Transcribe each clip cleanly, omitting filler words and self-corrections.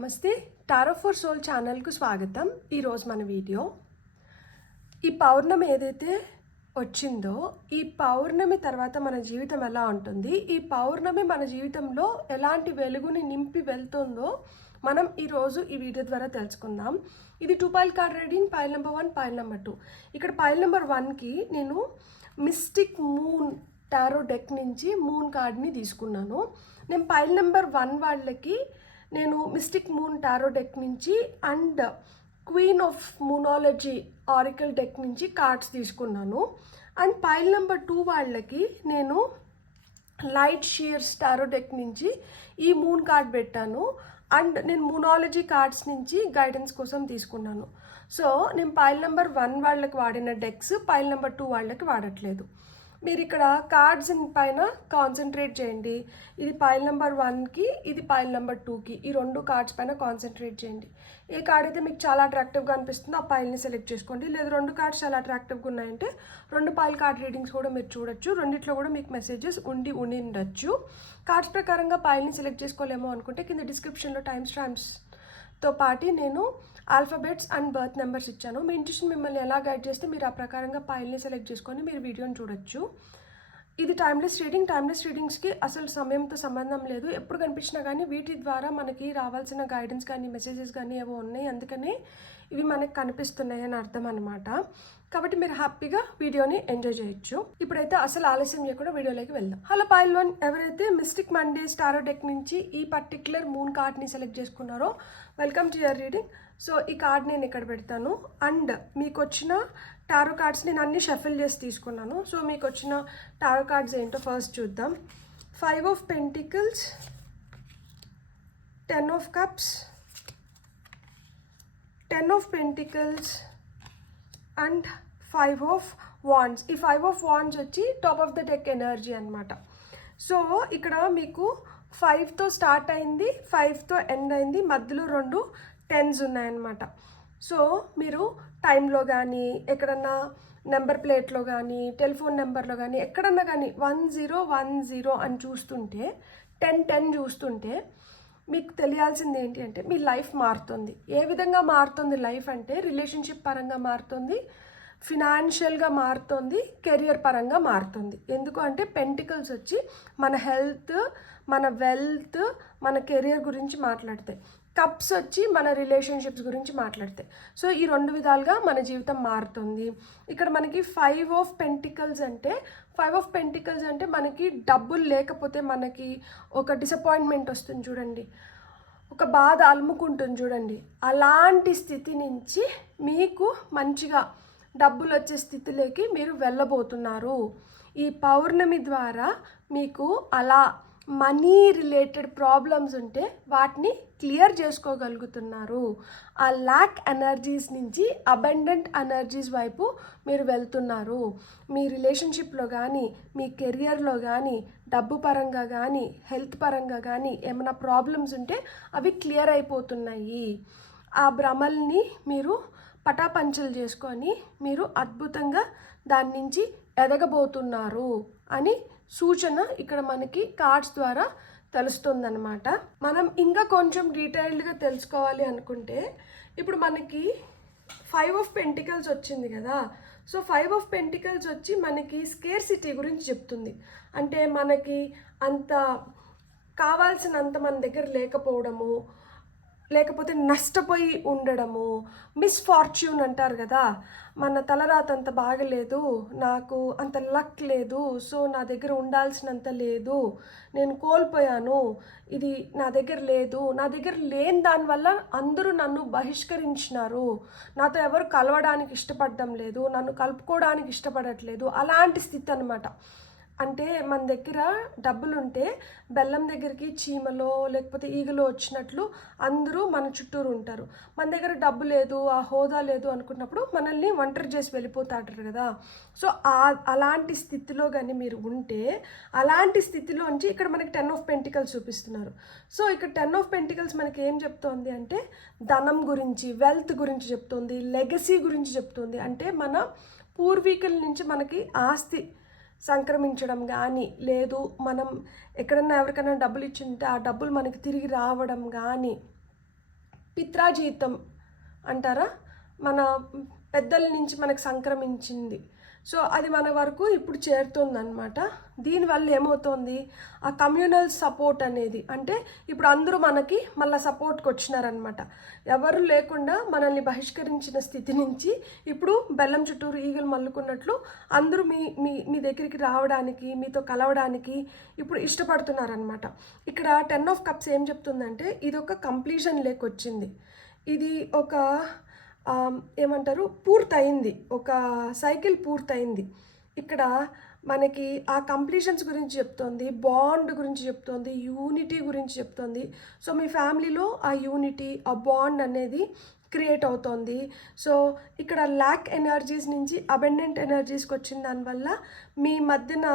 నమస్తే tarot for soul ఛానల్కు స్వాగతం. ఈరోజు మన వీడియో ఈ పౌర్ణమి ఏదైతే వచ్చిందో ఈ పౌర్ణమి తర్వాత మన జీవితం ఎలా ఉంటుంది, ఈ పౌర్ణమి మన జీవితంలో ఎలాంటి వెలుగుని నింపి వెళ్తుందో మనం ఈరోజు ఈ వీడియో ద్వారా తెలుసుకుందాం. ఇది 2 pile card reading, pile number 1, pile number 2. ఇక్కడ పైల్ నెంబర్ 1కి నేను మిస్టిక్ మూన్ టారో డెక్ నుంచి మూన్ కార్డ్ని తీసుకున్నాను. నేను పైల్ నెంబర్ 1 వాళ్ళకి నేను మిస్టిక్ మూన్ టారో డెక్ నుంచి and queen of moonology oracle deck నుంచి కార్డ్స్ తీసుకున్నాను. అండ్ పైల్ నెంబర్ 2 వాళ్ళకి నేను లైట్ షియర్స్ టారో డెక్ నుంచి ఈ మూన్ కార్డ్ పెట్టాను. అండ్ నేను మూనాలజీ కార్డ్స్ నుంచి గైడెన్స్ కోసం తీసుకున్నాను. సో నేను పైల్ నెంబర్ 1 వాళ్ళకి వాడిన డెక్స్ పైల్ నెంబర్ 2 వాళ్ళకి వాడట్లేదు. మీరు ఇక్కడ కార్డ్స్ పైన కాన్సన్ట్రేట్ చేయండి. ఇది పైల్ నెంబర్ 1కి, ఇది పైల్ నెంబర్ 2కి, ఈ 2 కార్డ్స్ పైన కాన్సన్ట్రేట్ చేయండి. ఏ కార్డ్ అయితే మీకు చాలా అట్రాక్టివ్గా అనిపిస్తుందో ఆ పైల్ని సెలెక్ట్ చేసుకోండి. లేదా 2 కార్డ్స్ చాలా అట్రాక్టివ్గా ఉన్నాయంటే 2 పైల్ కార్డ్ రీడింగ్స్ కూడా మీరు చూడొచ్చు. రెండిట్లో కూడా మీకు మెసేజెస్ ఉండి ఉండొచ్చు. కార్డ్స్ ప్రకారంగా పైల్ని సెలెక్ట్ చేసుకోలేమో అనుకుంటే కింద డిస్క్రిప్షన్లో టైమ్ స్టాంప్స్తో పాటు నేను ఆల్ఫాబెట్స్ అండ్ బర్త్ నెంబర్స్ ఇచ్చాను. మీ ఇంట్యూషన్ మిమ్మల్ని ఎలా గైడ్ చేస్తే మీరు ఆ ప్రకారంగా పైల్ని సెలెక్ట్ చేసుకొని మీరు వీడియోని చూడొచ్చు. ఇది టైమ్లెస్ రీడింగ్. టైమ్లెస్ రీడింగ్స్కి అసలు సమయంతో సంబంధం లేదు. ఎప్పుడు కనిపించినా కానీ వీటి ద్వారా మనకి రావాల్సిన గైడెన్స్ కానీ మెసేజెస్ కానీ ఏవో ఉన్నాయి, అందుకనే ఇవి మనకి కనిపిస్తున్నాయి అని అర్థం అనమాట. కాబట్టి మీరు హ్యాపీగా వీడియోని ఎంజాయ్ చేయొచ్చు. ఇప్పుడైతే అసలు ఆలస్యం చేయకుండా వీడియోలోకి వెళ్దాం. హలో పైల్ 1, ఎవరైతే మిస్టిక్ మండే టారో డెక్ నుంచి ఈ పర్టిక్యులర్ మూన్ కార్డ్ని సెలెక్ట్ చేసుకున్నారో welcome to your reading. So ఈ కార్డ్ నేను ఇక్కడ పెడతాను. అండ్ మీకు వచ్చిన టారో కార్డ్స్ నేను అన్ని షఫిల్ చేసి తీసుకున్నాను. సో మీకు వచ్చిన టారో కార్డ్స్ ఏంటో ఫస్ట్ చూద్దాం. 5 of pentacles, 10 of cups, 10 of pentacles and 5 of wands. ఈ 5 ఆఫ్ వాండ్స్ వచ్చి top of the deck energy అనమాట. సో ఇక్కడ మీకు 5తో స్టార్ట్ అయింది, 5తో ఎండ్ అయింది, మధ్యలో 2 10s ఉన్నాయన్నమాట. సో మీరు టైంలో కానీ ఎక్కడన్నా నెంబర్ ప్లేట్లో కానీ టెలిఫోన్ నెంబర్లో కానీ ఎక్కడన్నా కానీ 1010 అని చూస్తుంటే 1010 చూస్తుంటే మీకు తెలియాల్సింది ఏంటి అంటే మీ లైఫ్ మారుతుంది. ఏ విధంగా మారుతుంది లైఫ్ అంటే రిలేషన్షిప్ పరంగా మారుతుంది, ఫినాన్షియల్గా మారుతుంది, కెరియర్ పరంగా మారుతుంది. ఎందుకు అంటే పెంటికల్స్ వచ్చి మన హెల్త్, మన వెల్త్, మన కెరియర్ గురించి మాట్లాడతాయి. కప్స్ వచ్చి మన రిలేషన్షిప్స్ గురించి మాట్లాడతాయి. సో ఈ 2 విధాలుగా మన జీవితం మారుతుంది. ఇక్కడ మనకి 5 ఆఫ్ పెంటికల్స్ అంటే మనకి డబ్బులు లేకపోతే మనకి ఒక డిసప్పాయింట్మెంట్ వస్తుంది చూడండి, ఒక బాధ అలుముకుంటుంది చూడండి. అలాంటి స్థితి నుంచి మీకు మంచిగా డబ్బులు వచ్చే స్థితిలోకి మీరు వెళ్ళబోతున్నారు. ఈ పౌర్ణమి ద్వారా మీకు అలా మనీ రిలేటెడ్ ప్రాబ్లమ్స్ ఉంటే వాటిని క్లియర్ చేసుకోగలుగుతున్నారు. ఆ ల్యాక్ ఎనర్జీస్ నుంచి అబండెంట్ ఎనర్జీస్ వైపు మీరు వెళ్తున్నారు. మీ రిలేషన్షిప్లో కానీ మీ కెరియర్లో కానీ డబ్బు పరంగా కానీ హెల్త్ పరంగా కానీ ఏమైనా ప్రాబ్లమ్స్ ఉంటే అవి క్లియర్ అయిపోతున్నాయి. ఆ భ్రమల్ని మీరు పటాపంచలు చేసుకొని మీరు అద్భుతంగా దాని నుంచి ఎదగబోతున్నారు అని సూచన ఇక్కడ మనకి కార్డ్స్ ద్వారా తెలుస్తుందన్నమాట. మనం ఇంకా కొంచెం డీటెయిల్డ్గా తెలుసుకోవాలి అనుకుంటే ఇప్పుడు మనకి 5 ఆఫ్ పెంటికల్స్ వచ్చింది కదా. సో 5 ఆఫ్ పెంటికల్స్ వచ్చి మనకి స్కేర్సిటీ గురించి చెప్తుంది. అంటే మనకి అంత కావాల్సినంత మన దగ్గర లేకపోవడము, లేకపోతే నష్టపోయి ఉండడము, మిస్ఫార్చ్యూన్ అంటారు కదా, మన తలరాత అంత బాగలేదు, నాకు అంత లక్ లేదు, సో నా దగ్గర ఉండాల్సినంత లేదు, నేను కోల్పోయాను, ఇది నా దగ్గర లేదు, నా దగ్గర లేని దానివల్ల అందరూ నన్ను బహిష్కరించినారు, నాతో ఎవరు కలవడానికి ఇష్టపడడం లేదు, నన్ను కలుపుకోవడానికి ఇష్టపడట్లేదు, అలాంటి స్థితి అనమాట. అంటే మన దగ్గర డబ్బులుంటే బెల్లం దగ్గరికి చీమలో లేకపోతే ఈగలో వచ్చినట్లు అందరూ మన చుట్టూరు ఉంటారు. మన దగ్గర డబ్బు లేదు, ఆ హోదా లేదు అనుకున్నప్పుడు మనల్ని ఒంటరి చేసి వెళ్ళిపోతారు కదా. సో అలాంటి స్థితిలో కానీ మీరు ఉంటే, అలాంటి స్థితిలోంచి ఇక్కడ మనకి 10 ఆఫ్ పెంటికల్స్ చూపిస్తున్నారు. సో ఇక్కడ 10 ఆఫ్ పెంటికల్స్ మనకి ఏం చెప్తోంది అంటే ధనం గురించి, వెల్త్ గురించి చెప్తోంది, లెగసీ గురించి చెప్తోంది. అంటే మన పూర్వీకుల నుంచి మనకి ఆస్తి సంక్రమించడం కానీ, లేదు మనం ఎక్కడన్నా ఎవరికైనా డబ్బులు ఇచ్చింటే ఆ డబ్బులు మనకి తిరిగి రావడం కానీ, పిత్రాజీతం అంటారా, మన పెద్దల నుంచి మనకు సంక్రమించింది. సో అది మన వరకు ఇప్పుడు చేరుతుందన్నమాట. దీనివల్ల ఏమవుతుంది, ఆ కమ్యూనల్ సపోర్ట్ అనేది, అంటే ఇప్పుడు అందరూ మనకి మళ్ళీ సపోర్ట్కి వచ్చినారనమాట. ఎవరు లేకుండా మనల్ని బహిష్కరించిన స్థితి నుంచి ఇప్పుడు బెల్లం చుట్టూరు ఈగలు మల్లుకున్నట్లు అందరూ మీ మీ మీ దగ్గరికి రావడానికి, మీతో కలవడానికి ఇప్పుడు ఇష్టపడుతున్నారనమాట. ఇక్కడ 10 ఆఫ్ కప్స్ ఏం చెప్తుందంటే ఇది ఒక కంప్లీషన్ లేకొచ్చింది, ఇది ఒక ఏమంటారు పూర్తయింది, ఒక సైకిల్ పూర్తయింది. ఇక్కడ మనకి ఆ కంప్లీషన్స్ గురించి చెప్తోంది, బాండ్ గురించి చెప్తోంది, యూనిటీ గురించి చెప్తోంది. సో మీ ఫ్యామిలీలో ఆ యూనిటీ, ఆ బాండ్ అనేది క్రియేట్ అవుతోంది. సో ఇక్కడ ల్యాక్ ఎనర్జీస్ నుంచి అబెండెంట్ ఎనర్జీస్కి వచ్చిన దానివల్ల మీ మధ్యన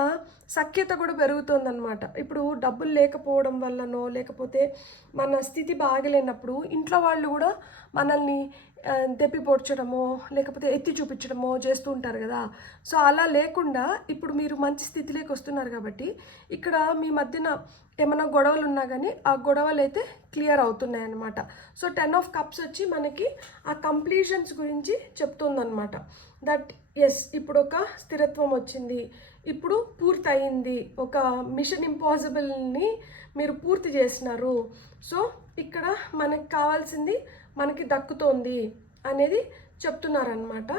సఖ్యత కూడా పెరుగుతుందన్నమాట. ఇప్పుడు డబ్బులు లేకపోవడం వల్లనో లేకపోతే మన స్థితి బాగలేనప్పుడు ఇంట్లో వాళ్ళు కూడా మనల్ని తెప్పి పొడ్చడమో లేకపోతే ఎత్తి చూపించడమో చేస్తూ ఉంటారు కదా. సో అలా లేకుండా ఇప్పుడు మీరు మంచి స్థితిలోకి వస్తున్నారు కాబట్టి ఇక్కడ మీ మధ్యన ఏమైనా గొడవలు ఉన్నా కానీ ఆ గొడవలు అయితే క్లియర్ అవుతున్నాయి అన్నమాట. సో 10 ఆఫ్ కప్స్ వచ్చి మనకి ఆ కంప్లీషన్స్ గురించి చెప్తుందన్నమాట. దట్ ఎస్, ఇప్పుడు ఒక స్థిరత్వం వచ్చింది, ఇప్పుడు పూర్తి అయింది, ఒక మిషన్ ఇంపాసిబుల్ని మీరు పూర్తి చేసినారు. సో ఇక్కడ మనకి కావాల్సింది మనకి దక్కుతోంది అనేది చెప్తున్నారనమాట.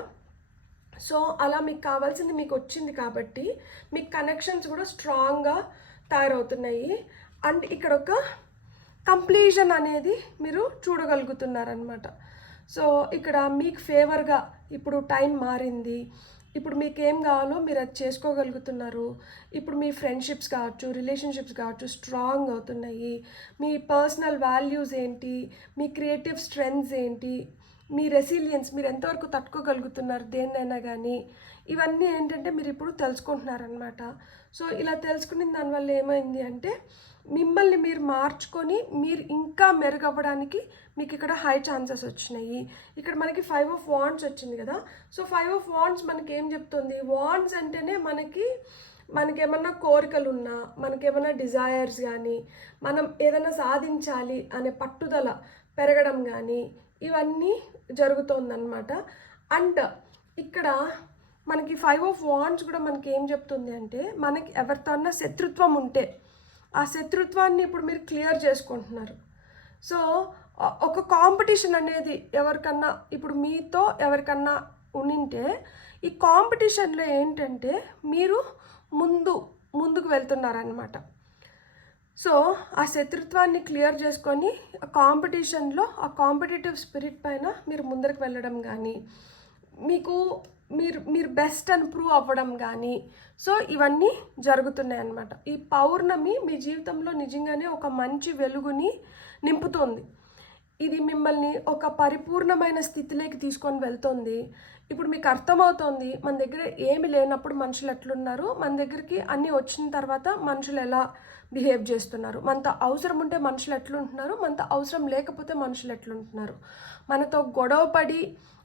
సో అలా మీకు కావాల్సింది మీకు వచ్చింది కాబట్టి మీకు కనెక్షన్స్ కూడా స్ట్రాంగ్గా తయారవుతున్నాయి. అండ్ ఇక్కడ ఒక కంప్లీషన్ అనేది మీరు చూడగలుగుతున్నారనమాట. సో ఇక్కడ మీకు ఫేవర్గా ఇప్పుడు టైం మారింది, ఇప్పుడు మీకు ఏం కావాలో మీరు అది చేసుకోగలుగుతున్నారు. ఇప్పుడు మీ ఫ్రెండ్షిప్స్ కావచ్చు, రిలేషన్షిప్స్ కావచ్చు స్ట్రాంగ్ అవుతున్నాయి. మీ పర్సనల్ వాల్యూస్ ఏంటి, మీ క్రియేటివ్ స్ట్రెంగ్స్ ఏంటి, మీ రెసిలియన్స్, మీరు ఎంతవరకు తట్టుకోగలుగుతున్నారు దేన్నైనా కానీ, ఇవన్నీ ఏంటంటే మీరు ఇప్పుడు తెలుసుకుంటున్నారనమాట. సో ఇలా తెలుసుకున్న దానివల్ల ఏమైంది అంటే మిమ్మల్ని మీరు మార్చుకొని మీరు ఇంకా మెరుగవ్వడానికి మీకు ఇక్కడ హై ఛాన్సెస్ వచ్చినాయి. ఇక్కడ మనకి 5 ఆఫ్ వాండ్స్ వచ్చింది కదా. సో 5 ఆఫ్ వాండ్స్ మనకి ఏం చెప్తుంది, వాండ్స్ అంటేనే మనకేమన్నా కోరికలు ఉన్నా, మనకేమన్నా డిజైర్స్ కానీ, మనం ఏదైనా సాధించాలి అనే పట్టుదల పెరగడం కానీ ఇవన్నీ జరుగుతుందన్నమాట. అండ్ ఇక్కడ మనకి 5 ఆఫ్ వాండ్స్ కూడా మనకి ఏం చెప్తుంది అంటే మనకి ఎవరితో అన్నా శత్రుత్వం ఉంటే ఆ శత్రుత్వాన్ని ఇప్పుడు మీరు క్లియర్ చేసుకుంటున్నారు. సో ఒక కాంపిటీషన్ అనేది ఎవరికన్నా ఇప్పుడు మీతో ఎవరికన్నా ఉంటే ఈ కాంపిటీషన్లో ఏంటంటే మీరు ముందుకు వెళ్తున్నారనమాట. సో ఆ శత్రుత్వాన్ని క్లియర్ చేసుకొని ఆ కాంపిటీషన్లో ఆ కాంపిటేటివ్ స్పిరిట్ పైన మీరు ముందరికి వెళ్ళడం కానీ, మీరు బెస్ట్ అని ప్రూవ్ అవ్వడం కానీ, సో ఇవన్నీ జరుగుతున్నాయి అన్నమాట. ఈ పౌర్ణమి మీ జీవితంలో నిజంగానే ఒక మంచి వెలుగుని నింపుతోంది. ఇది మిమ్మల్ని ఒక పరిపూర్ణమైన స్థితిలోకి తీసుకొని వెళ్తుంది. ఇప్పుడు మీకు అర్థమవుతోంది మన దగ్గర ఏమి లేనప్పుడు మనుషులు ఎట్లున్నారు, మన దగ్గరికి అన్నీ వచ్చిన తర్వాత మనుషులు ఎలా బిహేవ్ చేస్తున్నారు, మనతో అవసరం ఉంటే మనుషులు ఎట్లుంటున్నారు, మనతో అవసరం లేకపోతే మనుషులు ఎట్లుంటున్నారు, మనతో గొడవపడి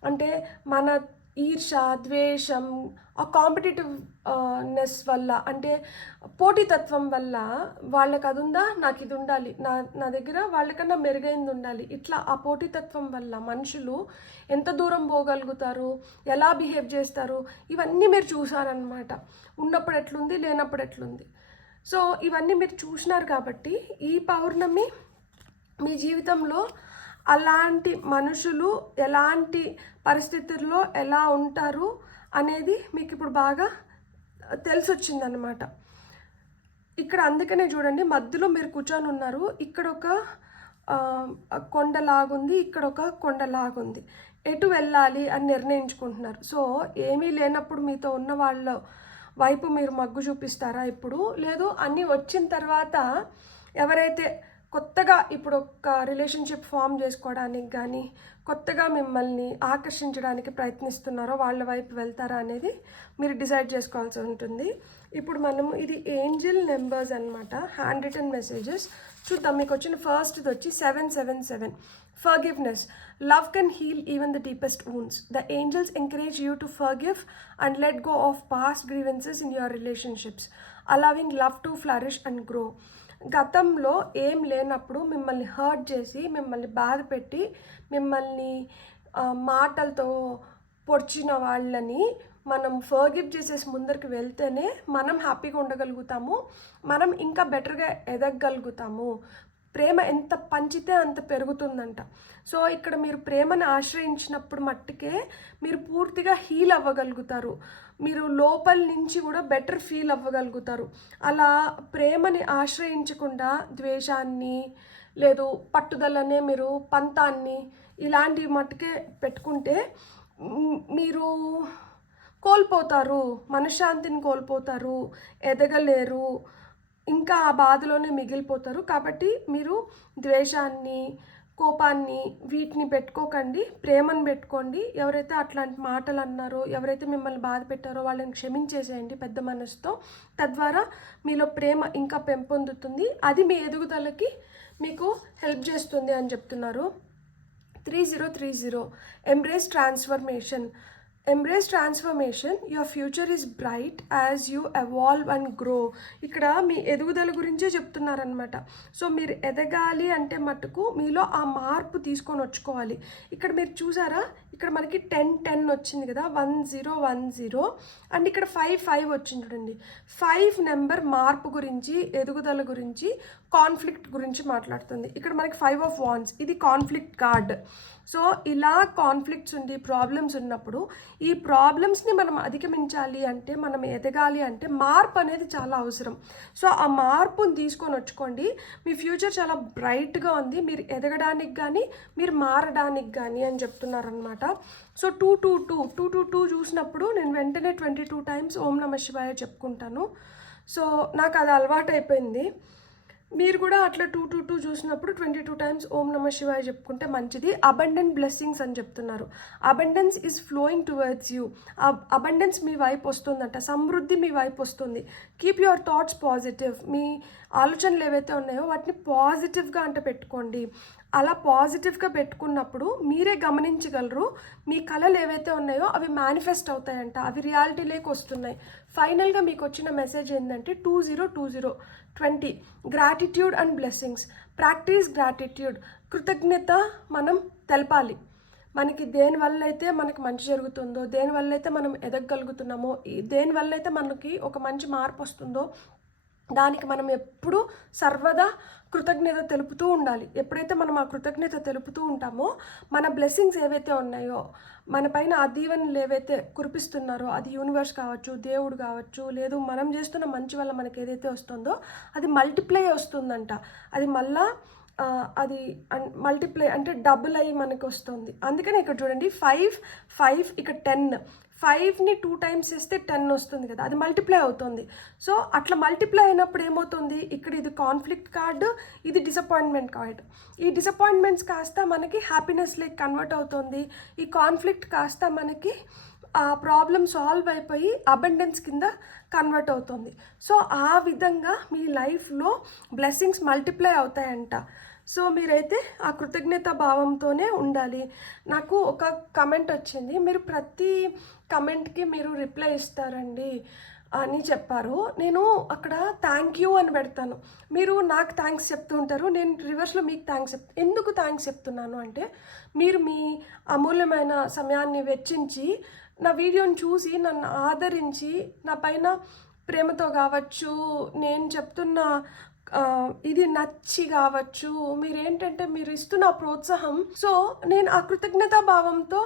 అంటే మన ఈర్ష, ద్వేషం, ఆ కాంపిటేటివ్నెస్ వల్ల అంటే పోటీతత్వం వల్ల వాళ్ళకి అది ఉందా నాకు ఇది ఉండాలి, నా దగ్గర వాళ్ళకన్నా మెరుగైంది ఉండాలి, ఇట్లా ఆ పోటీతత్వం వల్ల మనుషులు ఎంత దూరం పోగలుగుతారు, ఎలా బిహేవ్ చేస్తారు, ఇవన్నీ మీరు చూసారనమాట. ఉన్నప్పుడు ఎట్లుంది, లేనప్పుడు ఎట్లుంది. సో ఇవన్నీ మీరు చూసినారు కాబట్టి ఈ పౌర్ణమి మీ జీవితంలో అలాంటి మనుషులు ఎలాంటి పరిస్థితుల్లో ఎలా ఉంటారు అనేది మీకు ఇప్పుడు బాగా తెలిసొచ్చిందనమాట. ఇక్కడ అందుకనే చూడండి మధ్యలో మీరు కూర్చొని ఉన్నారు, ఇక్కడ ఒక కొండలాగుంది, ఇక్కడ ఒక కొండలాగుంది, ఎటు వెళ్ళాలి అని నిర్ణయించుకుంటున్నారు. సో ఏమీ లేనప్పుడు మీతో ఉన్న వాళ్ళ వైపు మీరు మగ్గు చూపిస్తారా ఇప్పుడు, లేదు అన్నీ వచ్చిన తర్వాత ఎవరైతే కొత్తగా ఇప్పుడు ఒక రిలేషన్షిప్ ఫామ్ చేసుకోవడానికి కానీ కొత్తగా మిమ్మల్ని ఆకర్షించడానికి ప్రయత్నిస్తున్నారో వాళ్ళ వైపు వెళ్తారా అనేది మీరు డిసైడ్ చేసుకోవాల్సి ఉంటుంది. ఇప్పుడు మనము ఇది ఏంజల్ నెంబర్స్ అనమాట, హ్యాండ్ రిటన్ మెసేజెస్ చూద్దాం. మీకు వచ్చిన ఫస్ట్ది వచ్చి 777. Forgiveness. Love can heal even the deepest wounds. The angels encourage you to forgive and let go of past grievances in your relationships, allowing love to flourish and grow. గతంలో ఏం లేనప్పుడు మిమ్మల్ని hurt చేసి, మిమ్మల్ని బాధ పెట్టి, మిమ్మల్ని మాటలతో పొడిచిన వాళ్ళని మనం ఫర్గివ్ చేసేసి ముందరికి వెళ్తేనే మనం హ్యాపీగా ఉండగలుగుతాము, మనం ఇంకా బెటర్గా ఎదగగలుగుతాము. ప్రేమ ఎంత పంచితే అంత పెరుగుతుందంట. సో ఇక్కడ మీరు ప్రేమను ఆశ్రయించినప్పుడు మట్టుకే మీరు పూర్తిగా హీల్ అవ్వగలుగుతారు, మీరు లోపల నుంచి కూడా బెటర్ ఫీల్ అవ్వగలుగుతారు. అలా ప్రేమని ఆశ్రయించకుండా ద్వేషాన్ని లేదు పట్టుదలనే మీరు పంతాన్ని ఇలాంటివి మట్టుకే పెట్టుకుంటే మీరు కోల్పోతారు, మనశ్శాంతిని కోల్పోతారు, ఎదగలేరు, ఇంకా ఆ బాధలోనే మిగిలిపోతారు. కాబట్టి మీరు ద్వేషాన్ని, కోపాన్ని వీటిని పెట్టుకోకండి, ప్రేమను పెట్టుకోండి. ఎవరైతే అట్లాంటి మాటలు అన్నారో, ఎవరైతే మిమ్మల్ని బాధ పెట్టారో వాళ్ళని క్షమించేసేయండి పెద్ద మనసుతో. తద్వారా మీలో ప్రేమ ఇంకా పెంపొందుతుంది, అది మీ ఎదుగుదలకి మీకు హెల్ప్ చేస్తుంది అని చెప్తున్నారు. 3030 embrace transformation. Embrace transformation. Your future is bright as you evolve and grow. ఇక్కడ మీ ఎదుగుదల గురించే చెప్తున్నారనమాట. సో మీరు ఎదగాలి అంటే మటుకు మీలో ఆ మార్పు తీసుకొని వచ్చుకోవాలి. ఇక్కడ మీరు చూసారా, ఇక్కడ మనకి 10 వచ్చింది కదా, 1010 అండ్ ఇక్కడ 5 వచ్చింది చూడండి. 5 నెంబర్ మార్పు గురించి, ఎదుగుదల గురించి, కాన్ఫ్లిక్ట్ గురించి మాట్లాడుతుంది. ఇక్కడ మనకి 5 of Wands, ఇది కాన్ఫ్లిక్ట్ కార్డ్. సో ఇలా కాన్ఫ్లిక్ట్స్ ఉండి ప్రాబ్లమ్స్ ఉన్నప్పుడు ఈ ప్రాబ్లమ్స్ని మనం అధిగమించాలి అంటే, మనం ఎదగాలి అంటే మార్పు అనేది చాలా అవసరం. సో ఆ మార్పుని తీసుకొని వచ్చుకోండి. మీ ఫ్యూచర్ చాలా బ్రైట్గా ఉంది, మీరు ఎదగడానికి కానీ మీరు మారడానికి కానీ అని చెప్తున్నారనమాట. సో 222 చూసినప్పుడు నేను వెంటనే 22 times ఓం నమ శివాయ చెప్పుకుంటాను. సో నాకు అది అలవాటు అయిపోయింది. మీరు కూడా అట్లా 222 చూసినప్పుడు 22 times ఓం నమ శివాయ చెప్పుకుంటే మంచిది. అబండెంట్ బ్లెస్సింగ్స్ అని చెప్తున్నారు. Abundance is flowing towards you. Abundance మీ వైపు వస్తుందంట, సమృద్ధి మీ వైపు వస్తుంది. Keep your thoughts positive. మీ ఆలోచనలు ఏవైతే ఉన్నాయో వాటిని పాజిటివ్గా అంటే పెట్టుకోండి. అలా పాజిటివ్గా పెట్టుకున్నప్పుడు మీరే గమనించగలరు మీ కళలు ఏవైతే ఉన్నాయో అవి మేనిఫెస్ట్ అవుతాయంట, అవి రియాలిటీలోకి వస్తున్నాయి. ఫైనల్గా మీకు వచ్చిన మెసేజ్ ఏంటంటే 2020 gratitude and blessings. Practice gratitude. కృతజ్ఞత మనం తెలపాలి. మనకి దేనివల్ల అయితే మనకి మంచి జరుగుతుందో, దేనివల్ల అయితే మనం ఎదగగలుగుతున్నామో, దేనివల్ల అయితే మనకి ఒక మంచి మార్పు వస్తుందో దానికి మనం ఎప్పుడూ సర్వదా కృతజ్ఞత తెలుపుతూ ఉండాలి. ఎప్పుడైతే మనం ఆ కృతజ్ఞత తెలుపుతూ ఉంటామో మన బ్లెస్సింగ్స్ ఏవైతే ఉన్నాయో, మన పైన ఆ దీవెనలు ఏవైతే కురిపిస్తున్నారో, అది యూనివర్స్ కావచ్చు, దేవుడు కావచ్చు, లేదు మనం చేస్తున్న మంచి వల్ల మనకి ఏదైతే వస్తుందో అది మల్టిప్లై వస్తుందంట. అది మళ్ళా అది మల్టిప్లై అంటే డబుల్ అయ్యి మనకి వస్తుంది. అందుకని ఇక్కడ చూడండి 5 ఇక్కడ 10, 5ని 2 times చేస్తే 10 వస్తుంది కదా, అది మల్టిప్లై అవుతుంది. సో అట్లా మల్టిప్లై అయినప్పుడు ఏమవుతుంది, ఇక్కడ ఇది కాన్ఫ్లిక్ట్ కార్డు, ఇది డిసప్పాయింట్మెంట్ కార్డు. ఈ డిసప్పాయింట్మెంట్స్ కాస్త మనకి హ్యాపీనెస్ లైక్ కన్వర్ట్ అవుతుంది. ఈ కాన్ఫ్లిక్ట్ కాస్త మనకి ఆ ప్రాబ్లం సాల్వ్ అయిపోయి అబండెన్స్ కింద కన్వర్ట్ అవుతుంది. సో ఆ విధంగా మీ లైఫ్లో బ్లెస్సింగ్స్ మల్టిప్లై అవుతాయంట. సో మీరైతే ఆ కృతజ్ఞత భావంతోనే ఉండాలి. నాకు ఒక కమెంట్ వచ్చింది, మీరు ప్రతి కమెంట్కి మీరు రిప్లై ఇస్తారండి అని చెప్పారు. నేను అక్కడ థ్యాంక్ యూ అని పెడతాను, మీరు నాకు థ్యాంక్స్ చెప్తూ ఉంటారు, నేను రివర్స్లో మీకు థ్యాంక్స్ ఎందుకు థ్యాంక్స్ చెప్తున్నాను అంటే, మీరు మీ అమూల్యమైన సమయాన్ని వెచ్చించి నా వీడియోని చూసి నన్ను ఆదరించి నా పైన ప్రేమతో కావచ్చు, నేను చెప్తున్న ఇది నచ్చి కావచ్చు, మీరేంటంటే మీరు ఇస్తున్న ప్రోత్సాహం. సో నేను ఆ కృతజ్ఞతా భావంతో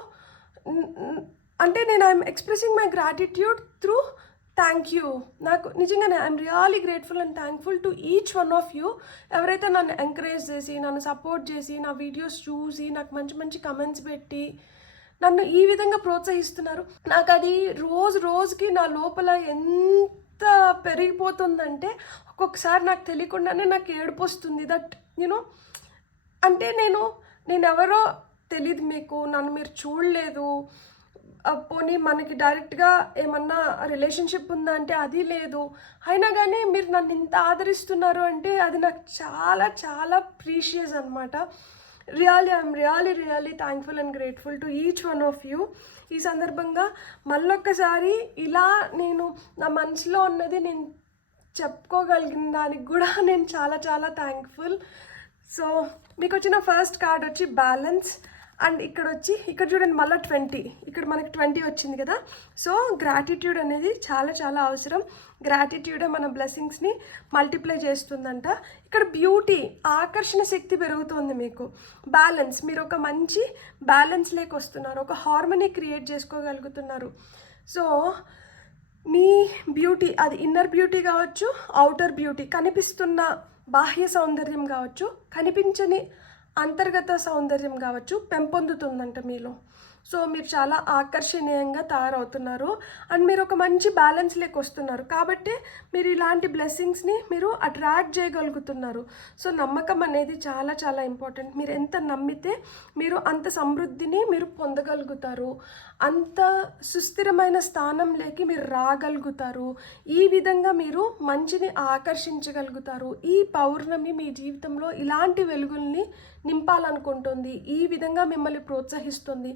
అంటే నేను I'm expressing my gratitude through thank you. నాకు నిజంగానే I'm really grateful and thankful to each one of you. ఎవరైతే నన్ను ఎంకరేజ్ చేసి, నన్ను సపోర్ట్ చేసి, నా వీడియోస్ చూసి, నాకు మంచి మంచి కమెంట్స్ పెట్టి నన్ను ఈ విధంగా ప్రోత్సహిస్తున్నారు. నాకు అది రోజుకి నా లోపల ఎంత పెరిగిపోతుందంటే ఒక్కొక్కసారి నాకు తెలియకుండానే నాకు ఏడుపు వస్తుంది. దట్ యూనో అంటే నేను ఎవరో తెలియదు, మీకు నన్ను మీరు చూడలేదు, పోనీ మనకి డైరెక్ట్గా ఏమన్నా రిలేషన్షిప్ ఉందా అంటే అది లేదు, అయినా కానీ మీరు నన్ను ఇంత ఆదరిస్తున్నారు అంటే అది నాకు చాలా చాలా ప్రీషియస్ అనమాట. I'm really thankful and grateful to each one of you. ఈ సందర్భంగా మళ్ళొక్కసారి ఇలా నేను నా మనసులో ఉన్నది నేను చెప్పుకోగలిగిన దానికి కూడా నేను చాలా చాలా థ్యాంక్ఫుల్. సో మీకు వచ్చిన ఫస్ట్ కార్డ్ వచ్చి బ్యాలెన్స్, అండ్ ఇక్కడ చూడండి మళ్ళీ 20, ఇక్కడ మనకి 20 వచ్చింది కదా. సో గ్రాటిట్యూడ్ అనేది చాలా చాలా అవసరం. గ్రాటిట్యూడే మన బ్లెస్సింగ్స్ని మల్టిప్లై చేస్తుందంట. ఇక్కడ బ్యూటీ, ఆకర్షణ శక్తి పెరుగుతుంది మీకు. బ్యాలెన్స్, మీరు ఒక మంచి బ్యాలెన్స్ వస్తున్నారు, ఒక హార్మనీ క్రియేట్ చేసుకోగలుగుతున్నారు. సో మీ బ్యూటీ, అది ఇన్నర్ బ్యూటీ కావచ్చు, అవుటర్ బ్యూటీ, కనిపిస్తున్న బాహ్య సౌందర్యం కావచ్చు, కనిపించని అంతర్గత సౌందర్యం కావచ్చు, పెంపొందుతుందంట మీలో. సో మీరు చాలా ఆకర్షణీయంగా తయారవుతున్నారు అండ్ మీరు ఒక మంచి బ్యాలెన్స్ వస్తున్నారు. కాబట్టి మీరు ఇలాంటి బ్లెస్సింగ్స్ని మీరు అట్రాక్ట్ చేయగలుగుతున్నారు. సో నమ్మకం అనేది చాలా చాలా ఇంపార్టెంట్. మీరు ఎంత నమ్మితే మీరు అంత సమృద్ధిని మీరు పొందగలుగుతారు, అంత సుస్థిరమైన స్థానంలోకి మీరు రాగలుగుతారు. ఈ విధంగా మీరు మంచిని ఆకర్షించగలుగుతారు. ఈ పౌర్ణమి మీ జీవితంలో ఇలాంటి వెలుగుల్ని నింపాలనుకుంటుంది, ఈ విధంగా మిమ్మల్ని ప్రోత్సహిస్తుంది,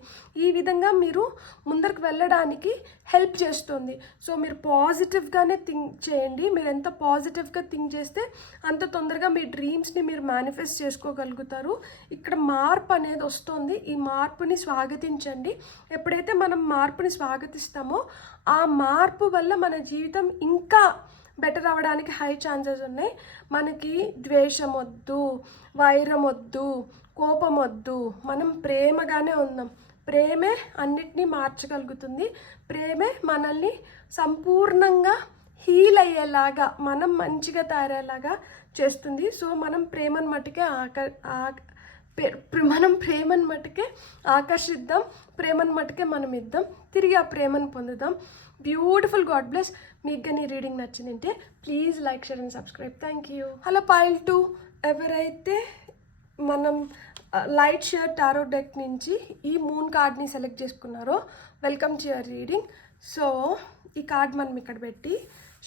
ఈ విధంగా మీరు ముందరికి వెళ్ళడానికి హెల్ప్ చేస్తుంది. సో మీరు పాజిటివ్గానే థింక్ చేయండి. మీరు ఎంత పాజిటివ్గా థింక్ చేస్తే అంత తొందరగా మీ డ్రీమ్స్ని మీరు మేనిఫెస్ట్ చేసుకోగలుగుతారు. ఇక్కడ మార్పు అనేది వస్తుంది, ఈ మార్పుని స్వాగతించండి. ఎప్పుడైతే మనం మార్పుని స్వాగతిస్తామో ఆ మార్పు వల్ల మన జీవితం ఇంకా బెటర్ అవ్వడానికి హై ఛాన్సెస్ ఉన్నాయి. మనకి ద్వేషం వద్దు, వైరం వద్దు, కోపం వద్దు, మనం ప్రేమగానే ఉందాం. ప్రేమే అన్నిటినీ మార్చగలుగుతుంది. ప్రేమే మనల్ని సంపూర్ణంగా హీల్ అయ్యేలాగా, మనం మంచిగా తయారయ్యేలాగా చేస్తుంది. సో మనం ప్రేమను మట్టుకే ఆకర్షిద్దాం, ప్రేమను మట్టుకే మనం ఇద్దాం, తిరిగి ఆ ప్రేమను పొందుదాం. బ్యూటిఫుల్. God bless. మీకు కానీ రీడింగ్ నచ్చిందంటే please like, share and subscribe. Thank you. Hello pile 2, ఎవరైతే మనం లైట్ షేర్ టారో డెక్ నుంచి ఈ మూన్ కార్డ్ని సెలెక్ట్ చేసుకున్నారో welcome to your reading. So ఈ కార్డ్ మనం ఇక్కడ పెట్టి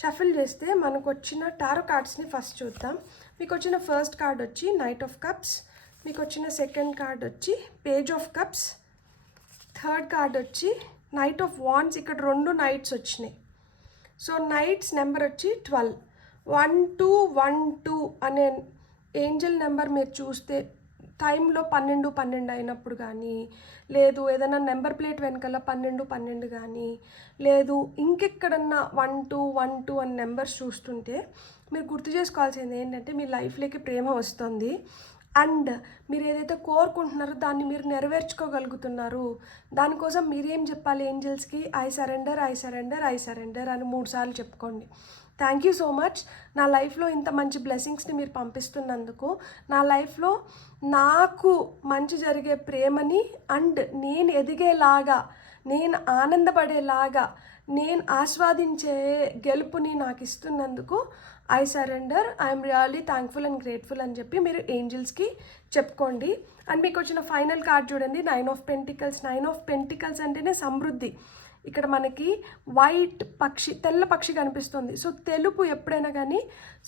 షఫిల్ చేస్తే మనకు వచ్చిన టారో కార్డ్స్ని ఫస్ట్ చూద్దాం. మీకు వచ్చిన ఫస్ట్ కార్డ్ వచ్చి నైట్ ఆఫ్ కప్స్, మీకు వచ్చిన సెకండ్ కార్డ్ వచ్చి page of cups, third card వచ్చి నైట్ ఆఫ్ వాండ్స్. ఇక్కడ 2 నైట్స్ వచ్చినాయి. సో నైట్స్ నెంబర్ వచ్చి 12. 1212 అనే ఏంజల్ నెంబర్ మీరు చూస్తే టైంలో 12 అయినప్పుడు కానీ, లేదు ఏదైనా నెంబర్ ప్లేట్ వెనకాల 12 కానీ, లేదు ఇంకెక్కడన్నా 1212 అనే నెంబర్స్ చూస్తుంటే మీరు గుర్తు చేసుకోవాల్సింది ఏంటంటే మీ లైఫ్లోకి ప్రేమ వస్తుంది అండ్ మీరు ఏదైతే కోరుకుంటున్నారో దాన్ని మీరు నెరవేర్చుకోగలుగుతున్నారు. దానికోసం మీరేం చెప్పాలి ఏంజల్స్కి? I surrender, I surrender, I surrender అని 3 సార్లు చెప్పుకోండి. Thank you so much. నా లైఫ్లో ఇంత మంచి బ్లెస్సింగ్స్ని మీరు పంపిస్తున్నందుకు, నా లైఫ్లో నాకు మంచి జరిగే ప్రేమని అండ్ నేను ఎదిగేలాగా, నేను ఆనందపడేలాగా, నేను ఆస్వాదించే గెలుపుని నాకు ఇస్తున్నందుకు I surrender, I'm really thankful and grateful అని చెప్పి మీరు ఏంజల్స్కి చెప్పుకోండి. అండ్ మీకు వచ్చిన ఫైనల్ కార్డ్ చూడండి, 9 ఆఫ్ పెంటికల్స్. 9 ఆఫ్ పెంటికల్స్ అంటేనే సమృద్ధి. ఇక్కడ మనకి వైట్ పక్షి, తెల్ల పక్షి కనిపిస్తుంది. సో తెలుపు ఎప్పుడైనా కానీ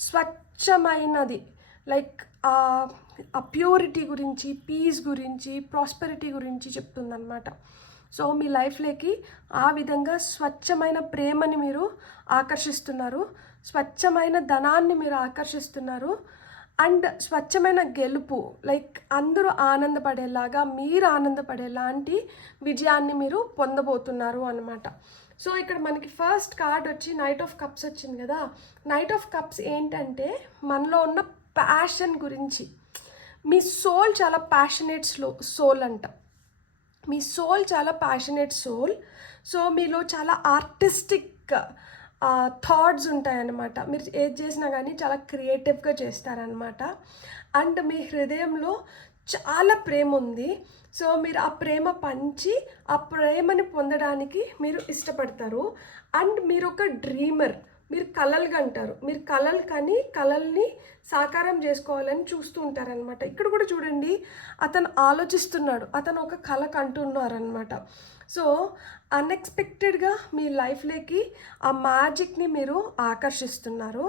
స్వచ్ఛమైనది, లైక్ ఆ ప్యూరిటీ గురించి, పీస్ గురించి, ప్రాస్పెరిటీ గురించి చెప్తుందన్నమాట. సో మీ లైఫ్లోకి ఆ విధంగా స్వచ్ఛమైన ప్రేమని మీరు ఆకర్షిస్తున్నారు, స్వచ్ఛమైన ధనాన్ని మీరు ఆకర్షిస్తున్నారు అండ్ స్వచ్ఛమైన గెలుపు, లైక్ అందరూ ఆనందపడేలాగా, మీరు ఆనందపడేలాంటి విజయాన్ని మీరు పొందబోతున్నారు అన్నమాట. సో ఇక్కడ మనకి ఫస్ట్ కార్డ్ వచ్చి నైట్ ఆఫ్ కప్స్ వచ్చింది కదా. నైట్ ఆఫ్ కప్స్ ఏంటంటే మనలో ఉన్న ప్యాషన్ గురించి. మీ సోల్ చాలా ప్యాషనేట్ సోల్ అంట. మీ సోల్ చాలా ప్యాషనేట్ సోల్. సో మీలో చాలా ఆర్టిస్టిక్ థాట్స్ ఉంటాయన్నమాట. మీరు ఏది చేసినా కానీ చాలా క్రియేటివ్గా చేస్తారనమాట. అండ్ మీ హృదయంలో చాలా ప్రేమ ఉంది. సో మీరు ఆ ప్రేమ పంచి ఆ ప్రేమని పొందడానికి మీరు ఇష్టపడతారు. అండ్ మీరు ఒక డ్రీమర్, మీరు కలలు కంటారు. మీరు కలలు కానీ కలల్ని సాకారం చేసుకోవాలని చూస్తూ ఉంటారనమాట. ఇక్కడ కూడా చూడండి, అతను ఆలోచిస్తున్నాడు, అతను ఒక కల కంటున్నారనమాట. సో అన్ఎక్స్పెక్టెడ్గా మీ లైఫ్లోకి ఆ మ్యాజిక్ని మీరు ఆకర్షిస్తున్నారు.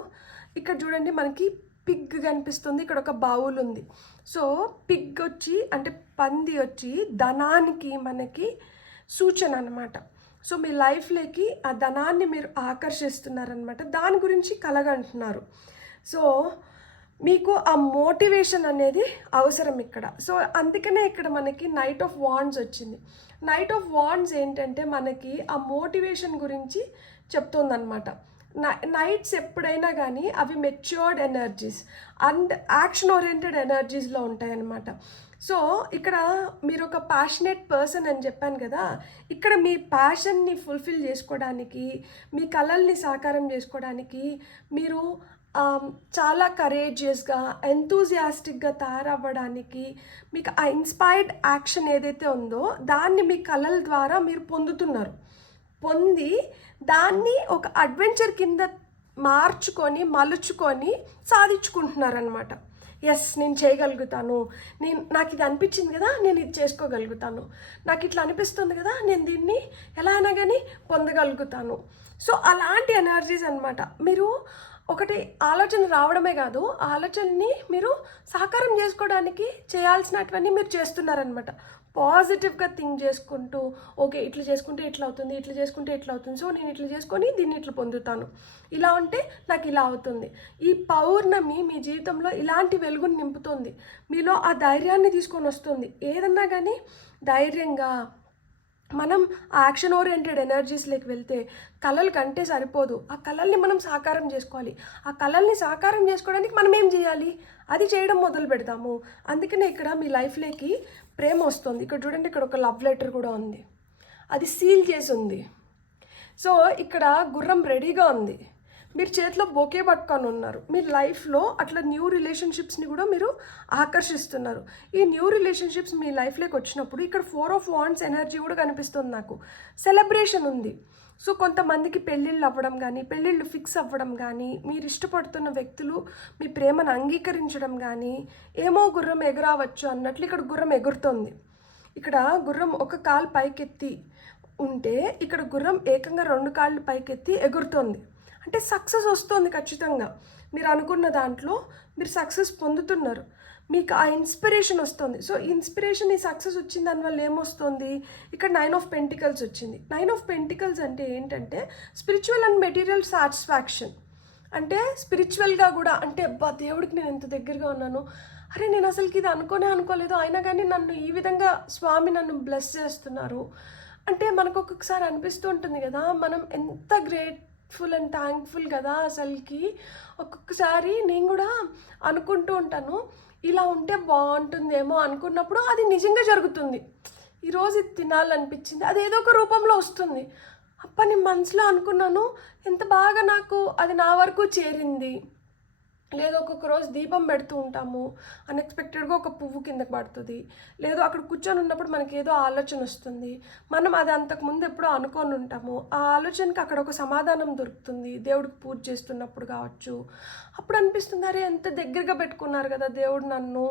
ఇక్కడ చూడండి మనకి పిగ్ కనిపిస్తుంది, ఇక్కడ ఒక బౌల్ ఉంది. సో పిగ్ వచ్చి అంటే పంది వచ్చి ధనానికి మనకి సూచన అనమాట. సో మీ లైఫ్లోకి ఆ ధనాన్ని మీరు ఆకర్షిస్తున్నారనమాట. దాని గురించి కలగంటున్నారు. సో మీకు ఆ మోటివేషన్ అనేది అవసరం ఇక్కడ. సో అందుకనే ఇక్కడ మనకి నైట్ ఆఫ్ వాండ్స్ వచ్చింది. నైట్ ఆఫ్ వాండ్స్ ఏంటంటే మనకి ఆ మోటివేషన్ గురించి చెప్తుందన్నమాట. నైట్స్ ఎప్పుడైనా కానీ అవి matured energies and action oriented ఎనర్జీస్లో ఉంటాయన్నమాట. సో ఇక్కడ మీరు ఒక ప్యాషనేట్ పర్సన్ అని చెప్పాను కదా, ఇక్కడ మీ ప్యాషన్ని ఫుల్ఫిల్ చేసుకోవడానికి, మీ కలల్ని సాకారం చేసుకోవడానికి మీరు చాలా కరేజియస్గా, ఎంతూజియాస్టిక్గా తయారవ్వడానికి మీకు ఆ ఇన్స్పైర్డ్ యాక్షన్ ఏదైతే ఉందో దాన్ని మీ కళల ద్వారా మీరు పొంది దాన్ని ఒక అడ్వెంచర్ కింద మార్చుకొని మలుచుకొని సాధించుకుంటున్నారనమాట. ఎస్, నేను చేయగలుగుతాను, నాకు ఇది అనిపించింది కదా, నేను ఇది చేసుకోగలుగుతాను, నాకు ఇట్లా అనిపిస్తుంది కదా, నేను దీన్ని ఎలా అయినా కానీ పొందగలుగుతాను. సో అలాంటి ఎనర్జీస్ అనమాట. మీరు ఒకటి ఆలోచన రావడమే కాదు, ఆలోచనని మీరు సాకారం చేసుకోవడానికి చేయాల్సినటువన్నీ మీరు చేస్తున్నారనమాట. పాజిటివ్గా థింక్ చేసుకుంటూ, ఓకే ఇట్లా చేసుకుంటే ఇట్లా అవుతుంది, ఇట్లా చేసుకుంటే ఇట్లా అవుతుంది, సో నేను ఇట్లా చేసుకొని దీన్ని ఇట్లా పొందుతాను, ఇలా ఉంటే నాకు ఇలా అవుతుంది. ఈ పౌర్ణమి మీ జీవితంలో ఇలాంటి వెలుగుని నింపుతుంది, మీలో ఆ ధైర్యాన్ని తీసుకొని వస్తుంది. ఏదన్నా కానీ ధైర్యంగా మనం ఆ యాక్షన్ ఓరియంటెడ్ ఎనర్జీస్లోకి వెళ్తే కళలు కంటే సరిపోదు, ఆ కళల్ని మనం సాకారం చేసుకోవాలి. ఆ కళల్ని సాకారం చేసుకోవడానికి మనం ఏం చేయాలి, అది చేయడం మొదలు పెడతాము. అందుకనే ఇక్కడ మీ లైఫ్లోకి ప్రేమ వస్తుంది. ఇక్కడ చూడండి, ఇక్కడ ఒక లవ్ లెటర్ కూడా ఉంది, అది సీల్ చేసి ఉంది. సో ఇక్కడ గుర్రం రెడీగా ఉంది, మీరు చేతిలో బొకే పట్టుకొని ఉన్నారు. మీ లైఫ్లో అట్లా న్యూ రిలేషన్షిప్స్ని కూడా మీరు ఆకర్షిస్తున్నారు. ఈ న్యూ రిలేషన్షిప్స్ మీ లైఫ్లోకి వచ్చినప్పుడు ఇక్కడ 4 ఆఫ్ వాండ్స్ ఎనర్జీ కూడా కనిపిస్తుంది నాకు. సెలబ్రేషన్ ఉంది. సో కొంతమందికి పెళ్ళిళ్ళు అవ్వడం కానీ, పెళ్ళిళ్ళు ఫిక్స్ అవ్వడం కానీ, మీరు ఇష్టపడుతున్న వ్యక్తులు మీ ప్రేమను అంగీకరించడం కానీ, ఏమో గుర్రం ఎగురవచ్చు అన్నట్లు ఇక్కడ గుర్రం ఎగురుతుంది. ఇక్కడ గుర్రం ఒక కాలు పైకెత్తి ఉంటే ఇక్కడ గుర్రం ఏకంగా 2 కాళ్ళు పైకెత్తి ఎగురుతుంది. అంటే సక్సెస్ వస్తుంది ఖచ్చితంగా. మీరు అనుకున్న దాంట్లో మీరు సక్సెస్ పొందుతున్నారు, మీకు ఆ ఇన్స్పిరేషన్ వస్తుంది. సో ఇన్స్పిరేషన్, ఈ సక్సెస్ వచ్చిన దానివల్ల ఏమొస్తుంది, ఇక్కడ 9 ఆఫ్ పెంటికల్స్ వచ్చింది. 9 ఆఫ్ పెంటికల్స్ అంటే ఏంటంటే స్పిరిచువల్ అండ్ మెటీరియల్ సాటిస్ఫాక్షన్. అంటే స్పిరిచువల్గా కూడా, అంటే అబ్బా దేవుడికి నేను ఎంత దగ్గరగా ఉన్నాను, అరే నేను అసలుకి ఇది అనుకోలేదు, అయినా కానీ నన్ను ఈ విధంగా స్వామి నన్ను బ్లెస్ చేస్తున్నారు అంటే మనకు ఒక్కొక్కసారి అనిపిస్తూ ఉంటుంది కదా, మనం ఎంత గ్రేట్ఫుల్ అండ్ థ్యాంక్ఫుల్ కదా. అసలుకి ఒక్కొక్కసారి నేను కూడా అనుకుంటూ ఉంటాను, ఇలా ఉంటే బాగుంటుందేమో అనుకున్నప్పుడు అది నిజంగా జరుగుతుంది. ఈరోజు ఇది తినాలనిపించింది, అది ఏదో ఒక రూపంలో వస్తుంది. అప్ప నేను మనసులో అనుకున్నాను, ఎంత బాగా నాకు అది నా వరకు చేరింది. లేదు ఒక్కొక్క రోజు దీపం పెడుతూ ఉంటాము, అన్ఎక్స్పెక్టెడ్గా ఒక పువ్వు కిందకి పడుతుంది, లేదు అక్కడ కూర్చొని ఉన్నప్పుడు మనకి ఏదో ఆలోచన వస్తుంది, మనం అది అంతకుముందు ఎప్పుడో అనుకొని ఉంటాము, ఆ ఆలోచనకి అక్కడ ఒక సమాధానం దొరుకుతుంది. దేవుడికి పూజ చేస్తున్నప్పుడు కావచ్చు, అప్పుడు అనిపిస్తుంది అరే ఎంత దగ్గరగా పెట్టుకున్నారు కదా దేవుడు నన్ను,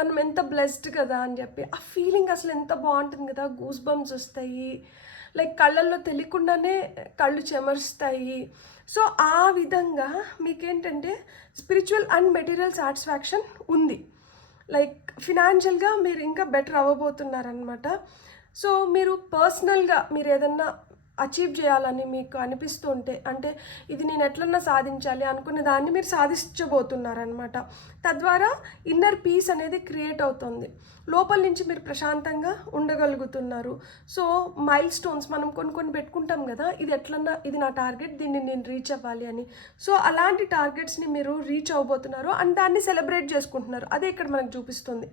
మనం ఎంత బ్లెస్డ్ కదా అని చెప్పి. ఆ ఫీలింగ్ అసలు ఎంత బాగుంటుంది కదా, గూస్ బంప్స్ వస్తాయి, లైక్ కళ్ళల్లో తెలియకుండానే కళ్ళు చెమరుస్తాయి. సో ఆ విధంగా మీకేంటంటే స్పిరిచువల్ అండ్ మెటీరియల్ సాటిస్ఫాక్షన్ ఉంది. లైక్ ఫినాన్షియల్గా మీరు ఇంకా బెటర్ అవ్వబోతున్నారనమాట. సో మీరు పర్సనల్గా మీరు ఏదన్నా అచీవ్ చేయాలని మీకు అనిపిస్తూ ఉంటే, అంటే ఇది నేను ఎట్లన్నా సాధించాలి అనుకునే దాన్ని మీరు సాధించబోతున్నారనమాట. తద్వారా ఇన్నర్ పీస్ అనేది క్రియేట్ అవుతుంది, లోపల నుంచి మీరు ప్రశాంతంగా ఉండగలుగుతున్నారు. సో మైల్ స్టోన్స్ మనం కొన్ని పెట్టుకుంటాం కదా, ఇది ఎట్లన్నా ఇది నా టార్గెట్, దీన్ని నేను రీచ్ అవ్వాలి అని. సో అలాంటి టార్గెట్స్ని మీరు రీచ్ అవ్వబోతున్నారు అండ్ దాన్ని సెలబ్రేట్ చేసుకుంటున్నారు. అదే ఇక్కడ మనకు చూపిస్తుంది.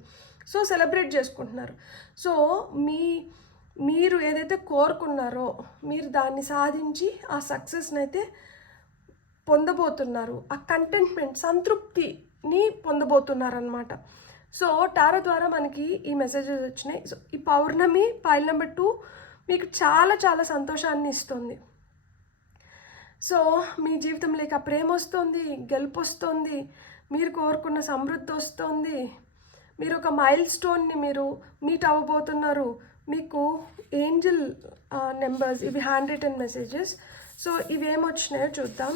సో సెలబ్రేట్ చేసుకుంటున్నారు. సో మీరు ఏదైతే కోరుకున్నారో మీరు దాన్ని సాధించి ఆ సక్సెస్ని అయితే పొందబోతున్నారు, ఆ కంటెంట్మెంట్ సంతృప్తిని పొందబోతున్నారనమాట. సో టారో ద్వారా మనకి ఈ మెసేజెస్ వచ్చినాయి. సో ఈ పౌర్ణమి పైల్ నెంబర్ 2 మీకు చాలా చాలా సంతోషాన్ని ఇస్తుంది. సో మీ జీవితంలోకి ఆ ప్రేమ వస్తుంది, గెలుపు వస్తుంది, మీరు కోరుకున్న సమృద్ధి వస్తుంది, మీరు ఒక మైల్ స్టోన్ని మీరు మీట్ అవ్వబోతున్నారు. మీకు ఏంజల్ నెంబర్స్, ఇవి హ్యాండ్ రిటన్ మెసేజెస్. సో ఇవి ఏమొచ్చినాయో చూద్దాం.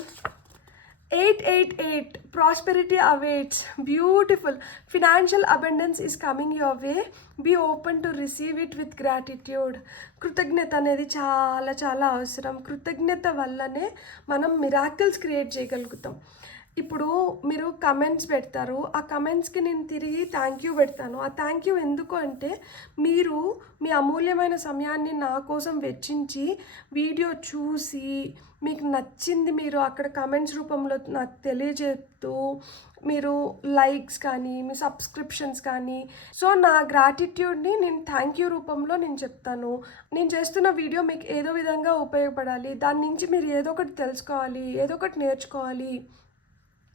888 prosperity awaits. Beautiful. Financial abundance is coming your way. Be open to receive it with gratitude. కృతజ్ఞత అనేది చాలా చాలా అవసరం. కృతజ్ఞత వల్లనే మనం మిరాకిల్స్ క్రియేట్ చేయగలుగుతాం. ఇప్పుడు మీరు కమెంట్స్ పెడతారు, ఆ కమెంట్స్కి నేను తిరిగి థ్యాంక్ యూ పెడతాను. ఆ థ్యాంక్ యూ ఎందుకు అంటే మీరు మీ అమూల్యమైన సమయాన్ని నా కోసం వెచ్చించి వీడియో చూసి మీకు నచ్చింది మీరు అక్కడ కమెంట్స్ రూపంలో నాకు తెలియజేస్తూ మీరు లైక్స్ కానీ మీ సబ్స్క్రిప్షన్స్ కానీ, సో నా గ్రాటిట్యూడ్ని నేను థ్యాంక్ యూ రూపంలో నేను చెప్తాను. నేను చేస్తున్న వీడియో మీకు ఏదో విధంగా ఉపయోగపడాలి, దాని నుంచి మీరు ఏదో ఒకటి తెలుసుకోవాలి, ఏదో ఒకటి నేర్చుకోవాలి,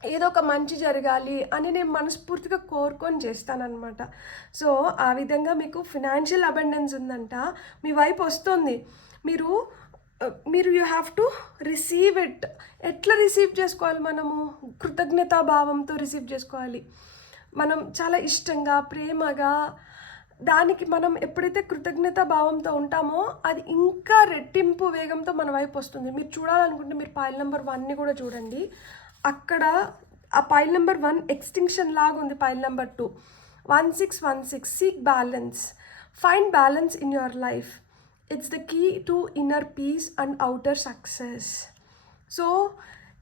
ఏదో ఒక మంచి జరగాలి అని నేను మనస్ఫూర్తిగా కోరుకొని చేస్తానన్నమాట. సో ఆ విధంగా మీకు ఫినాన్షియల్ అబండెన్స్ ఉందంట, మీ వైపు వస్తుంది. మీరు you have to receive it. ఎట్లా రిసీవ్ చేసుకోవాలి? మనము కృతజ్ఞతాభావంతో రిసీవ్ చేసుకోవాలి. మనం చాలా ఇష్టంగా ప్రేమగా దానికి మనం ఎప్పుడైతే కృతజ్ఞతా భావంతో ఉంటామో అది ఇంకా రెట్టింపు వేగంతో మన వైపు వస్తుంది. మీరు చూడాలనుకుంటే మీరు పైల్ నెంబర్ 1ని కూడా చూడండి. అక్కడ ఆ పైల్ నెంబర్ 1 ఎక్స్టింక్షన్ లాగా ఉంది. Pile number 2 1616 seek balance, find balance in your life. It's the key to inner peace and outer success. So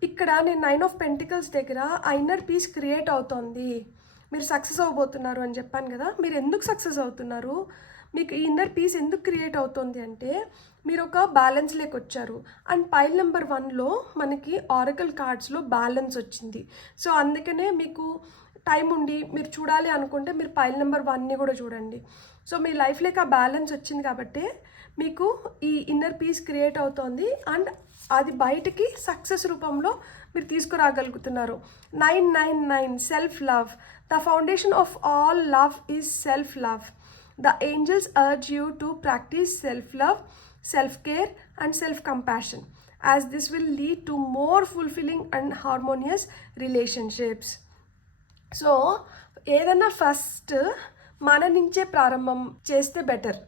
ఇక్కడ నేను 9 ఆఫ్ పెంటికల్స్ దగ్గర ఆ ఇన్నర్ పీస్ క్రియేట్ అవుతోంది. మీరు సక్సెస్ అవ్వబోతున్నారు అని చెప్పాను కదా. మీరు ఎందుకు సక్సెస్ అవుతున్నారు, మీకు ఈ ఇన్నర్ పీస్ ఎందుకు క్రియేట్ అవుతుంది అంటే మీరు ఒక బ్యాలెన్స్ లేక వచ్చారు. అండ్ పైల్ నెంబర్ 1లో మనకి ఆరకల్ కార్డ్స్లో బ్యాలెన్స్ వచ్చింది. సో అందుకనే మీకు టైం ఉండి మీరు చూడాలి అనుకుంటే మీరు పైల్ నెంబర్ 1ని కూడా చూడండి. సో మీ లైఫ్లోకి ఆ బ్యాలెన్స్ వచ్చింది కాబట్టి మీకు ఈ ఇన్నర్ పీస్ క్రియేట్ అవుతోంది అండ్ అది బయటికి సక్సెస్ రూపంలో మీరు తీసుకురాగలుగుతున్నారు. 999 self love. The foundation of all love is self love. The angels urge you to practice self-love, self-care and self-compassion, as this will lead to more fulfilling and harmonious relationships. So, ఏదైనా first మన నుంచే ప్రారంభం చేస్తే better.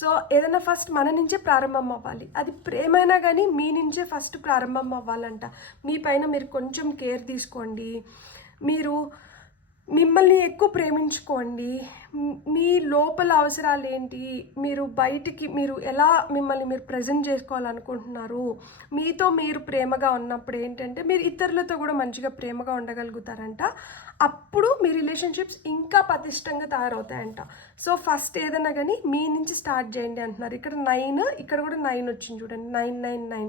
So ఏదైనా first మన నుంచే ప్రారంభం అవ్వాలి. అది ప్రేమైనా కానీ మీ నుంచే ఫస్ట్ ప్రారంభం అవ్వాలంట. మీ పైన మీరు కొంచెం కేర్ తీసుకోండి, మీరు మిమ్మల్ని ఎక్కువ ప్రేమించుకోండి. మీ లోపల అవసరాలు ఏంటి, మీరు బయటికి మీరు ఎలా మిమ్మల్ని మీరు ప్రజెంట్ చేసుకోవాలనుకుంటున్నారు, మీతో మీరు ప్రేమగా ఉన్నప్పుడు ఏంటంటే మీరు ఇతరులతో కూడా మంచిగా ప్రేమగా ఉండగలుగుతారంట. అప్పుడు మీ రిలేషన్షిప్స్ ఇంకా పటిష్టంగా తయారవుతాయంట. సో ఫస్ట్ ఏదైనా కానీ మీ నుంచి స్టార్ట్ చేయండి అంటున్నారు. ఇక్కడ 9, ఇక్కడ కూడా 9 వచ్చింది చూడండి, 999.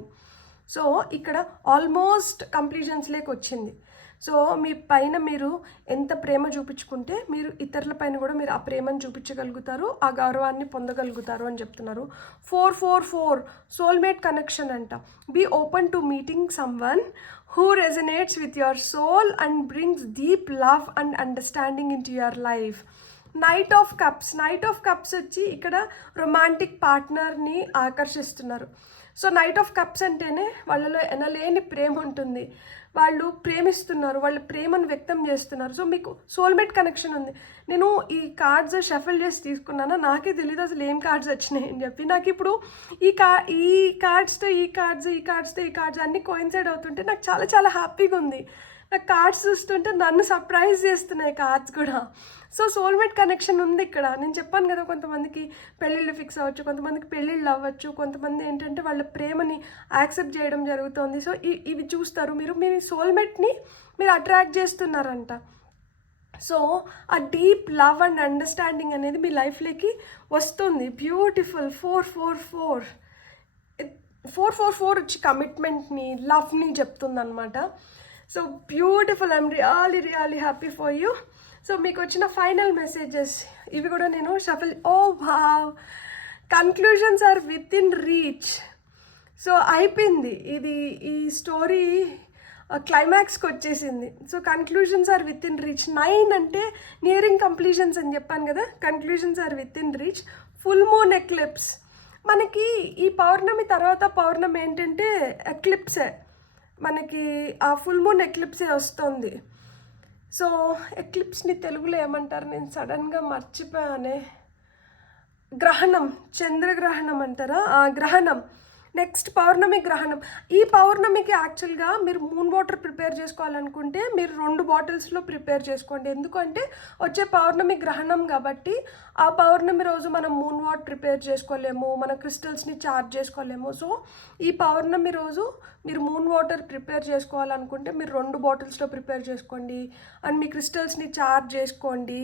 సో ఇక్కడ ఆల్మోస్ట్ కంప్లీషన్స్లోకి వచ్చింది. సో మీ పైన మీరు ఎంత ప్రేమ చూపించుకుంటే మీరు ఇతరుల పైన కూడా మీరు ఆ ప్రేమను చూపించగలుగుతారు, ఆ గౌరవాన్ని పొందగలుగుతారు అని చెప్తున్నారు. 444 సోల్మేట్ కనెక్షన్ అంట. Be open to meeting someone who resonates with your soul and brings deep love and understanding into your life. Knight of cups. Knight of cups వచ్చి ఇక్కడ రొమాంటిక్ పార్ట్నర్ని ఆకర్షిస్తున్నారు. సో నైట్ ఆఫ్ కప్స్ అంటేనే వాళ్ళలో ఎనలేని ప్రేమ ఉంటుంది, వాళ్ళు ప్రేమిస్తున్నారు, వాళ్ళ ప్రేమను వ్యక్తం చేస్తున్నారు. సో మీకు సోల్మేట్ కనెక్షన్ ఉంది. నేను ఈ కార్డ్స్ షఫల్ చేసి తీసుకున్నాను, నాకే తెలియదు అసలు ఏం కార్డ్స్ వచ్చినాయి అని చెప్పి. నాకు ఇప్పుడు ఈ కార్డ్స్తో ఈ కార్డ్స్ అన్నీ కోయిన్సైడ్ అవుతుంటే నాకు చాలా చాలా హ్యాపీగా ఉంది. నాకు కార్డ్స్ చూస్తుంటే నన్ను సర్ప్రైజ్ చేస్తున్నాయి కార్డ్స్ కూడా. సో సోల్మేట్ కనెక్షన్ ఉంది ఇక్కడ. నేను చెప్పాను కదా, కొంతమందికి పెళ్ళిళ్ళు ఫిక్స్ అవ్వచ్చు, కొంతమందికి పెళ్ళిళ్ళు అవ్వచ్చు, కొంతమంది ఏంటంటే వాళ్ళ ప్రేమని యాక్సెప్ట్ చేయడం జరుగుతుంది. సో ఇవి చూస్తారు, మీరు మీ సోల్మేట్ని మీరు అట్రాక్ట్ చేస్తున్నారంట. సో ఆ డీప్ లవ్ అండ్ అండర్స్టాండింగ్ అనేది మీ లైఫ్లోకి వస్తుంది. బ్యూటిఫుల్. 444 వచ్చి కమిట్మెంట్ని, లవ్ని చెప్తుంది అనమాట. So beautiful. I'm really happy for you. So మీకు వచ్చిన ఫైనల్ మెసేజెస్ ఇవి కూడా నేను shuffle. Oh wow, conclusions are within reach. So అయిపోయింది ఇది, ఈ స్టోరీ క్లైమాక్స్కి వచ్చేసింది. So conclusions are within reach. 9 అంటే నియరింగ్ కంప్లీషన్స్ అని చెప్పాను కదా. Conclusions are within reach. Full moon eclipse. మనకి ఈ పౌర్ణమి తర్వాత పౌర్ణమి ఏంటంటే ఎక్లిప్సే, మనకి ఆ ఫుల్ మూన్ ఎక్లిప్సే వస్తుంది. సో ఎక్లిప్స్ని తెలుగులో ఏమంటారు, నేను సడన్గా మర్చిపోయానే. గ్రహణం, చంద్రగ్రహణం అంటారా, గ్రహణం. నెక్స్ట్ పౌర్ణమి గ్రహణం. ఈ పౌర్ణమికి యాక్చువల్గా మీరు మూన్ వాటర్ ప్రిపేర్ చేసుకోవాలనుకుంటే మీరు 2 బాటిల్స్లో ప్రిపేర్ చేసుకోండి. ఎందుకంటే వచ్చే పౌర్ణమి గ్రహణం కాబట్టి ఆ పౌర్ణమి రోజు మనం మూన్ వాటర్ ప్రిపేర్ చేసుకోలేము, మన క్రిస్టల్స్ని చార్జ్ చేసుకోలేము. సో ఈ పౌర్ణమి రోజు మీరు మూన్ వాటర్ ప్రిపేర్ చేసుకోవాలనుకుంటే మీరు 2 బాటిల్స్లో ప్రిపేర్ చేసుకోండి అండ్ మీ క్రిస్టల్స్ని చార్జ్ చేసుకోండి.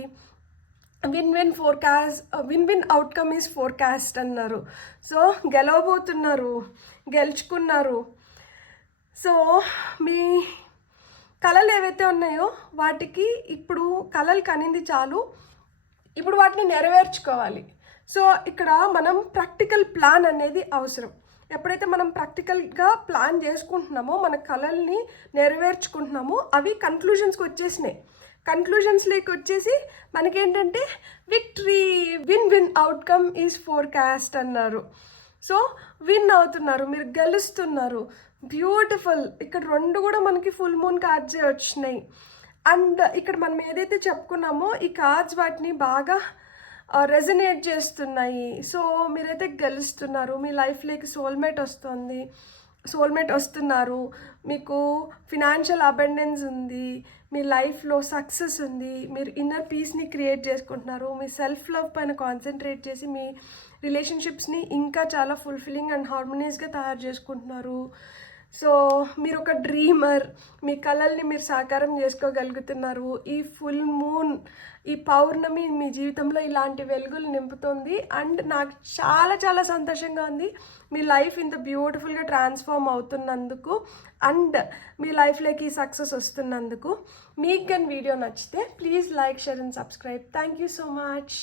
విన్ అవుట్కమ్ ఈజ్ ఫోర్కాస్ట్ అన్నారు. సో గెలవబోతున్నారు, గెలుచుకున్నారు. సో మీ కళలు ఏవైతే ఉన్నాయో వాటికి ఇప్పుడు కళలు కనింది చాలు, ఇప్పుడు వాటిని నెరవేర్చుకోవాలి. సో ఇక్కడ మనం ప్రాక్టికల్ ప్లాన్ అనేది అవసరం. ఎప్పుడైతే మనం ప్రాక్టికల్గా ప్లాన్ చేసుకుంటున్నామో మన కళల్ని నెరవేర్చుకుంటున్నామో అవి కన్క్లూజన్స్కి వచ్చేసినాయి. కన్క్లూజన్స్లోకి వచ్చేసి మనకేంటంటే victory, win outcome is forecast అన్నారు. సో విన్ అవుతున్నారు, మీరు గెలుస్తున్నారు. బ్యూటిఫుల్. ఇక్కడ 2 కూడా మనకి ఫుల్ మూన్ కార్డ్సే వచ్చినాయి. అండ్ ఇక్కడ మనం ఏదైతే చెప్పుకున్నామో ఈ కార్డ్స్ వాటిని బాగా రెజనేట్ చేస్తున్నాయి. సో మీరైతే గెలుస్తున్నారు, మీ లైఫ్లోకి సోల్మేట్ వస్తున్నారు, మీకు ఫినాన్షియల్ అబండెన్స్ ఉంది, మీ లైఫ్లో సక్సెస్ ఉంది, మీరు ఇన్నర్ పీస్ని క్రియేట్ చేసుకుంటున్నారు, మీ సెల్ఫ్ లవ్ పైన కాన్సన్ట్రేట్ చేసి మీ రిలేషన్షిప్స్ని ఇంకా చాలా ఫుల్ఫిల్లింగ్ అండ్ హార్మోనియస్గా తయారు చేసుకుంటున్నారు. సో మీరు ఒక డ్రీమర్, మీ కళల్ని మీరు సాకారం చేసుకోగలుగుతున్నారు. ఈ ఫుల్ మూన్, ఈ పౌర్ణమి మీ జీవితంలో ఇలాంటి వెలుగులు నింపుతుంది. అండ్ నాకు చాలా చాలా సంతోషంగా ఉంది మీ లైఫ్ ఇంత బ్యూటిఫుల్గా ట్రాన్స్ఫార్మ్ అవుతున్నందుకు అండ్ మీ లైఫ్లోకి సక్సెస్ వస్తున్నందుకు. మీకు కానీ వీడియో నచ్చితే please like, share and subscribe. Thank you so much.